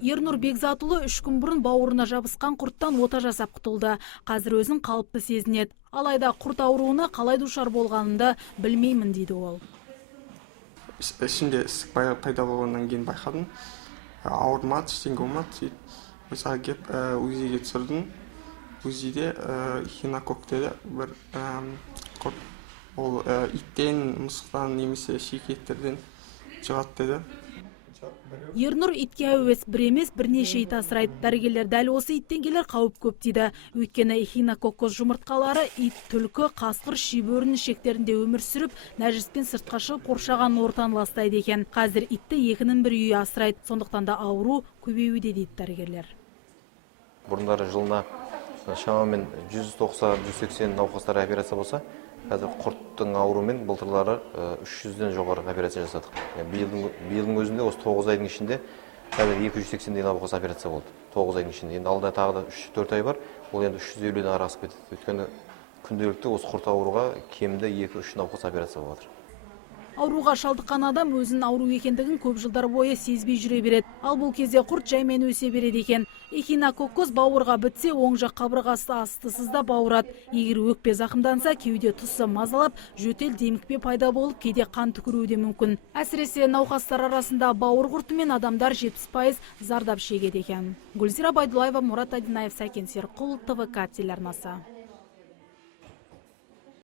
Ернұр Бекзатұлы 3 күн бұрын бауырына жабысқан құрттан ота жасап құтылды. Қазір өзін қалыпты сезінеді. Алайда құрт ауруына қалай душар болғанымды білмеймін дейді ол. Ішімде ісік пайда болғаннан кейін байқадым. Ауырмады, ештеңе болмады. Мысалға кеп УЗИге түсірдім. УЗИде эхинококк деді бір құрт. Ол иттен, мысықтан немесе шекеттерден шығады деді. Ернұр итке әуес, бір емес бірнеше ит асырайды. Дәрігерлер дәл осы иттен келер қауіп көп дейді. Өйткені эхинококк жұмыртқалары ит, түлкі, қасқыр, шибөрін ішектерінде өмір сүріп, нәжіспен сыртқа шығып қоршаған ортаны ластайды екен. Қазір итті екінің бір үйі асырайды. Сондықтан да ауру көбеюде дейді дәрігерлер. Бұрындары жылына шамамен 190-180 науқастар операция болса, қазір құрттың ауруымен былтырлары 300-ден жоғары операция жасадық. Биылдың өзінде осы 9 айдың ішінде қазір 280-ден науқас операция болды. 9 айдың ішінде. Енді алда тағы да 3-4 ай бар. Ол енді 350-ден асып кетеді. Өйткені күнделікті осы құрт ауруға кемінде 2-3 науқас операция болады. Ауруға шалдыққан адам өзінің ауру екендігін көп жылдар бойы сезбей жүре береді. Ал бұл кезде құрт жаймен өсе береді екен. Эхинококк бауырға бітсе, оң жақ қабырғасы астысызда бауырады. Егер өкпе зақымданса, кеуде тұсы мазалап, жөтел демікпе пайда болып, кейде қан түкіруі де мүмкін. Әсіресе науқастар арасында бауыр құртымен адамдар 70% зардап шегеді екен. Гүлзира Байдуллаева, Мурат Адинаев, Сәкен Серқұл, ТВК телеарнасы.